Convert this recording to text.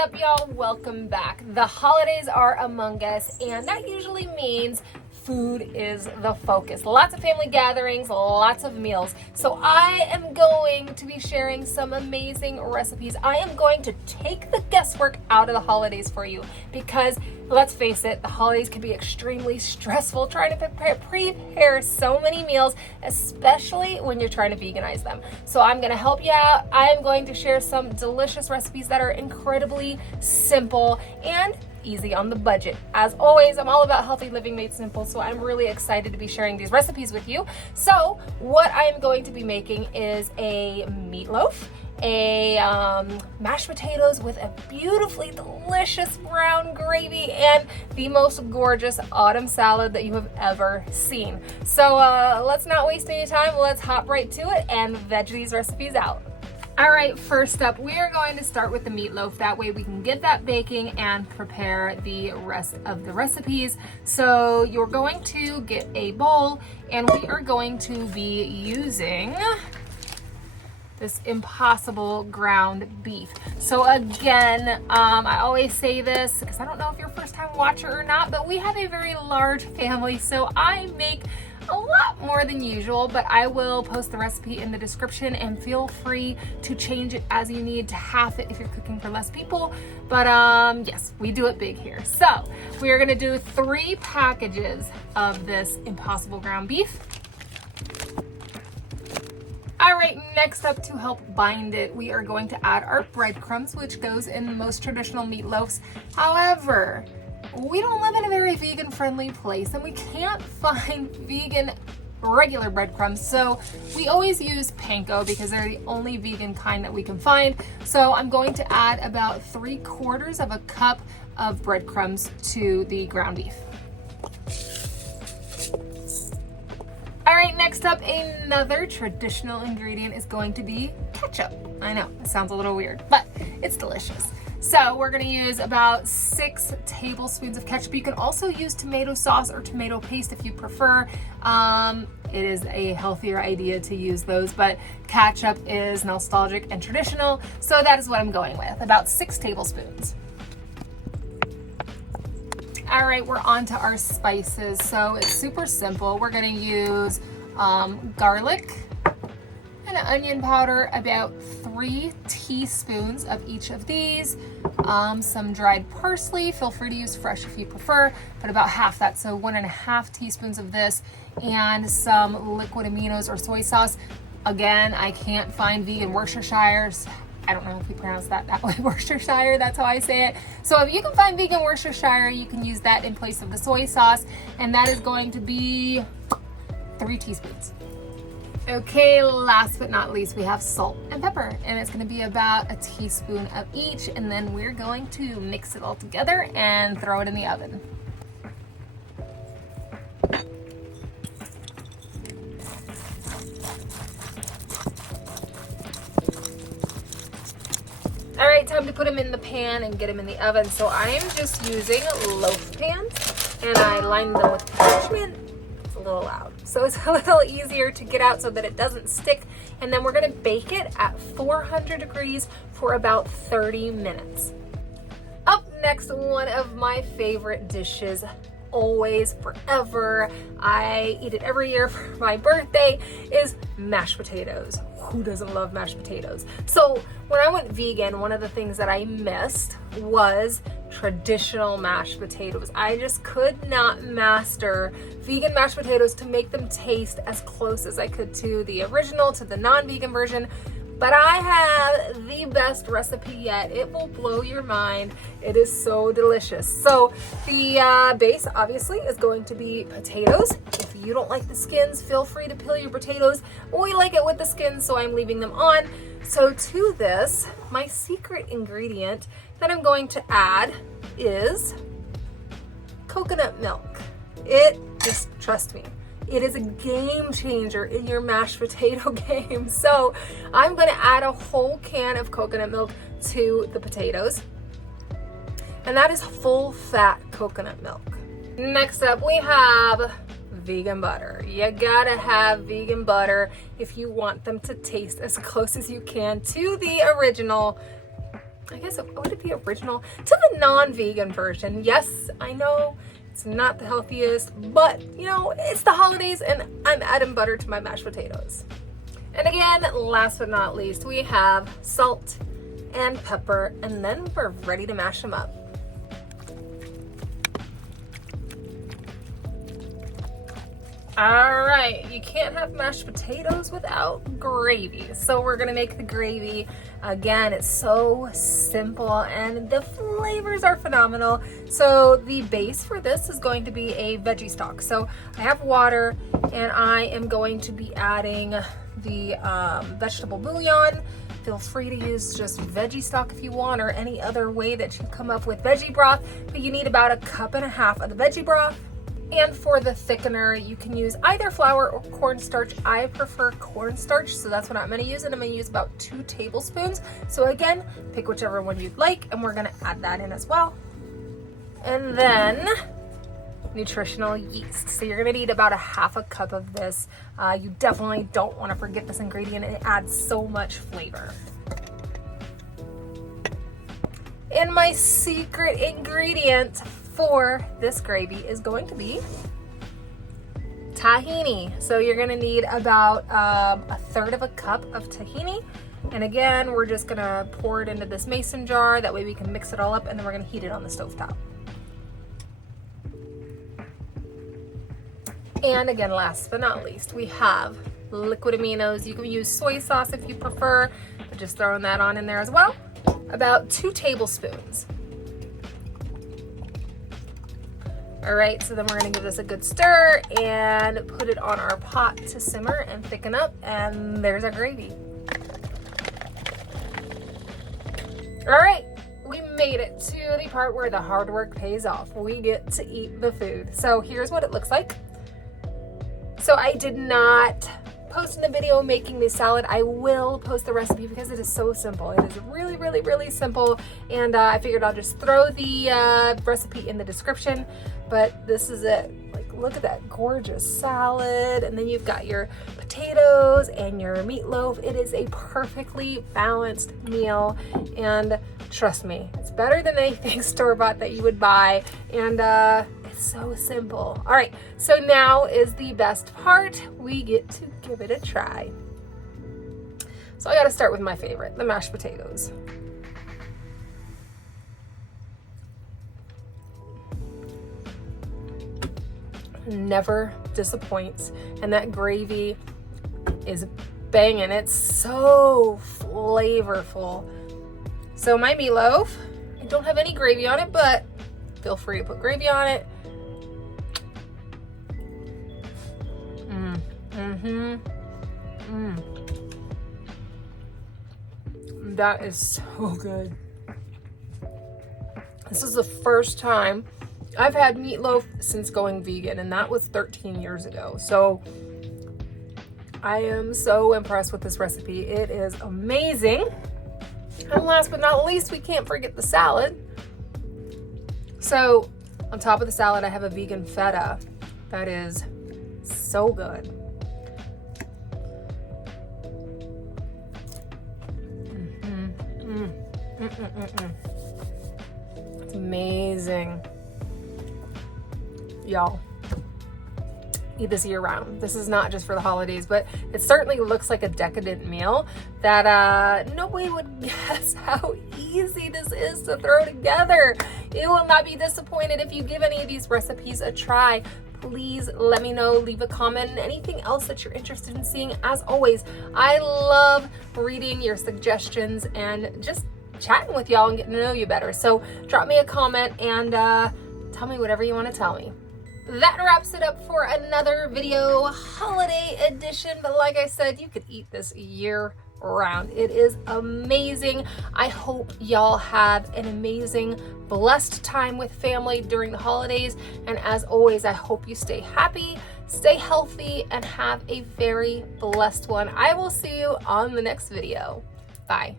up, y'all? Welcome back. The holidays are among us, and that usually means food is the focus. Lots of family gatherings, lots of meals. So I am going to be sharing some amazing recipes. I am going to take the guesswork out of the holidays for you because let's face it, the holidays can be extremely stressful trying to prepare so many meals, especially when you're trying to veganize them. So I'm going to help you out. I am going to share some delicious recipes that are incredibly simple and easy on the budget. As always, I'm all about healthy living made simple, so I'm really excited to be sharing these recipes with you. So what I am going to be making is a meatloaf, a mashed potatoes with a beautifully delicious brown gravy, and the most gorgeous autumn salad that you have ever seen. So let's not waste any time. Let's hop right to it and veg these recipes out. All right, first up, we are going to start with the meatloaf. That way we can get that baking and prepare the rest of the recipes. So you're going to get a bowl, and we are going to be using this Impossible ground beef. So again, I always say this because I don't know if you're a first time watcher or not, but we have a very large family, so I make a lot more than usual, but I will post the recipe in the description and feel free to change it as you need to half it if you're cooking for less people. But yes, we do it big here. So we are gonna do 3 packages of this Impossible ground beef. All right, next up, to help bind it, we are going to add our breadcrumbs, which goes in most traditional meatloafs. However, we don't live in a very vegan friendly place and we can't find vegan regular breadcrumbs, so we always use panko because they're the only vegan kind that we can find. So I'm going to add about 3/4 of a cup of breadcrumbs to the ground beef. All right, next up, another traditional ingredient is going to be ketchup. I know, it sounds a little weird, but it's delicious. So we're gonna use about 6 tablespoons of ketchup. You can also use tomato sauce or tomato paste if you prefer. It is a healthier idea to use those, but ketchup is nostalgic and traditional, so that is what I'm going with, about 6 tablespoons. All right, we're on to our spices. So it's super simple. We're gonna use garlic and onion powder, about 3 teaspoons of each of these. Some dried parsley, feel free to use fresh if you prefer, but about half that, so 1.5 teaspoons of this, and some liquid aminos or soy sauce. Again, I can't find vegan Worcestershire. I don't know if we pronounce that way, Worcestershire, that's how I say it. So if you can find vegan Worcestershire, you can use that in place of the soy sauce, and that is going to be 3 teaspoons. Okay, last but not least, we have salt and pepper, and it's gonna be about 1 teaspoon of each, and then we're going to mix it all together and throw it in the oven. All right, time to put them in the pan and get them in the oven. So I am just using loaf pans, and I line them with parchment. It's a little loud, so it's a little easier to get out so that it doesn't stick. And then we're gonna bake it at 400 degrees for about 30 minutes. Up next, one of my favorite dishes, always, forever, I eat it every year for my birthday, is mashed potatoes. Who doesn't love mashed potatoes? So when I went vegan, one of the things that I missed was traditional mashed potatoes. I just could not master vegan mashed potatoes to make them taste as close as I could to the original, to the non-vegan version. But I have the best recipe yet. It will blow your mind. It is so delicious. So the base obviously is going to be potatoes. If you don't like the skins, feel free to peel your potatoes. We like it with the skins, so I'm leaving them on. So to this, my secret ingredient that I'm going to add is coconut milk. Just trust me, it is a game changer in your mashed potato game. So I'm gonna add a whole can of coconut milk to the potatoes. And that is full fat coconut milk. Next up, we have vegan butter. You gotta have vegan butter if you want them to taste as close as you can to the original. I guess, would it be original? To the non-vegan version. Yes, I know it's not the healthiest, but you know, it's the holidays and I'm adding butter to my mashed potatoes. And again, last but not least, we have salt and pepper, and then we're ready to mash them up. All right, you can't have mashed potatoes without gravy. So we're gonna make the gravy. Again, it's so simple and the flavors are phenomenal. So the base for this is going to be a veggie stock. So I have water and I am going to be adding the vegetable bouillon. Feel free to use just veggie stock if you want, or any other way that you come up with veggie broth, but you need about 1.5 cups of the veggie broth. And for the thickener, you can use either flour or cornstarch. I prefer cornstarch, so that's what I'm gonna use, and I'm gonna use about 2 tablespoons. So again, pick whichever one you'd like, and we're gonna add that in as well. And then nutritional yeast. So you're gonna need about 1/2 cup of this. You definitely don't wanna forget this ingredient. It adds so much flavor. And my secret ingredient for this gravy is going to be tahini. So you're gonna need about 1/3 cup of tahini. And again, we're just gonna pour it into this mason jar. That way we can mix it all up, and then we're gonna heat it on the stovetop. And again, last but not least, we have liquid aminos. You can use soy sauce if you prefer, but just throwing that on in there as well. About 2 tablespoons. All right, so then we're gonna give this a good stir and put it on our pot to simmer and thicken up, and there's our gravy. All right, we made it to the part where the hard work pays off. We get to eat the food. So here's what it looks like. So I did not post in the video making this salad. I will post the recipe because it is so simple. It is really, really, really simple. And I figured I'll just throw the recipe in the description, but this is it. Like, look at that gorgeous salad. And then you've got your potatoes and your meatloaf. It is a perfectly balanced meal. And trust me, it's better than anything store-bought that you would buy. And so simple. All right, so now is the best part. We get to give it a try. So I gotta start with my favorite, the mashed potatoes. Never disappoints, and that gravy is banging. It's so flavorful. So my meatloaf, I don't have any gravy on it, but feel free to put gravy on it. That is so good. This is the first time I've had meatloaf since going vegan, and that was 13 years ago. So I am so impressed with this recipe. It is amazing. And last but not least, we can't forget the salad. So on top of the salad, I have a vegan feta that is so good. It's amazing. Y'all, eat this year round. This is not just for the holidays, but it certainly looks like a decadent meal that nobody would guess how easy this is to throw together. You will not be disappointed if you give any of these recipes a try. Please let me know, leave a comment, and anything else that you're interested in seeing. As always, I love reading your suggestions and just chatting with y'all and getting to know you better. So drop me a comment and tell me whatever you want to tell me. That wraps it up for another video, holiday edition. But like I said, you could eat this year round. It is amazing. I hope y'all have an amazing, blessed time with family during the holidays. And as always, I hope you stay happy, stay healthy, and have a very blessed one. I will see you on the next video. Bye.